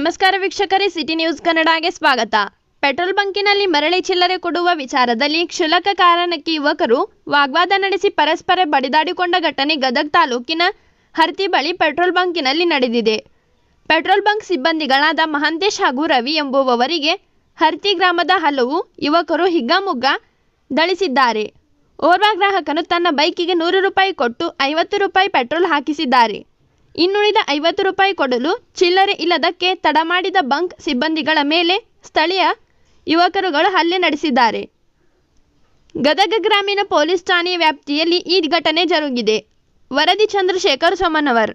ನಮಸ್ಕಾರ ವೀಕ್ಷಕರೇ, city news ಕನ್ನಡಗೆ ಸ್ವಾಗತ. ಪೆಟ್ರೋಲ್ ಬಂಕಿನಲ್ಲಿ ಮರಳಿ ಚಿಲ್ಲರೆ ಕೊಡುವ ವಿಚಾರದಲ್ಲಿ ಕ್ಷುಲ್ಲಕ ಕಾರಣಕ್ಕೆ ಯುವಕರು ವಾಗ್ವಾದ ನಡೆಸಿ ಪರಸ್ಪರ ಬಡಿದಾಡಿಕೊಂಡ ಘಟನೆ ಗದಗ ತಾಲೂಕಿನ ಹರ್ತಿ ಬಳಿ ಪೆಟ್ರೋಲ್ ಬಂಕಿನಲ್ಲಿ ನಡೆದಿದೆ. ಪೆಟ್ರೋಲ್ ಬಂಕ್ ಸಿಬ್ಬಂದಿಗಳಾದ ಮಹಾಂತೇಶ್ ಹಾಗೂ ರವಿ ಎಂಬುವವರಿಗೆ ಹರ್ತಿ ಗ್ರಾಮದ ಹಲವು ಯುವಕರು ಹಿಗ್ಗಾಮುಗ್ಗ ಧಳಿಸಿದ್ದಾರೆ. ಓರ್ವ ಗ್ರಾಹಕನು ತನ್ನ ಬೈಕಿಗೆ 100 ರೂಪಾಯಿ ಕೊಟ್ಟು 50 ರೂಪಾಯಿ ಪೆಟ್ರೋಲ್ ಹಾಕಿಸಿದ್ದಾರೆ. ಇನ್ನುಳಿದ 50 ರೂಪಾಯಿ ಕೊಡಲು ಚಿಲ್ಲರೆ ಇಲ್ಲದಕ್ಕೆ ತಡ ಮಾಡಿದ ಬಂಕ್ ಸಿಬ್ಬಂದಿಗಳ ಮೇಲೆ ಸ್ಥಳೀಯ ಯುವಕರುಗಳು ಹಲ್ಲೆ ನಡೆಸಿದ್ದಾರೆ. ಗದಗ ಗ್ರಾಮೀಣ ಪೊಲೀಸ್ ಠಾಣೆಯ ವ್ಯಾಪ್ತಿಯಲ್ಲಿ ಈ ಘಟನೆ ಜರುಗಿದೆ. ವರದಿ ಚಂದ್ರಶೇಖರ್ ಸೋಮನವರ್.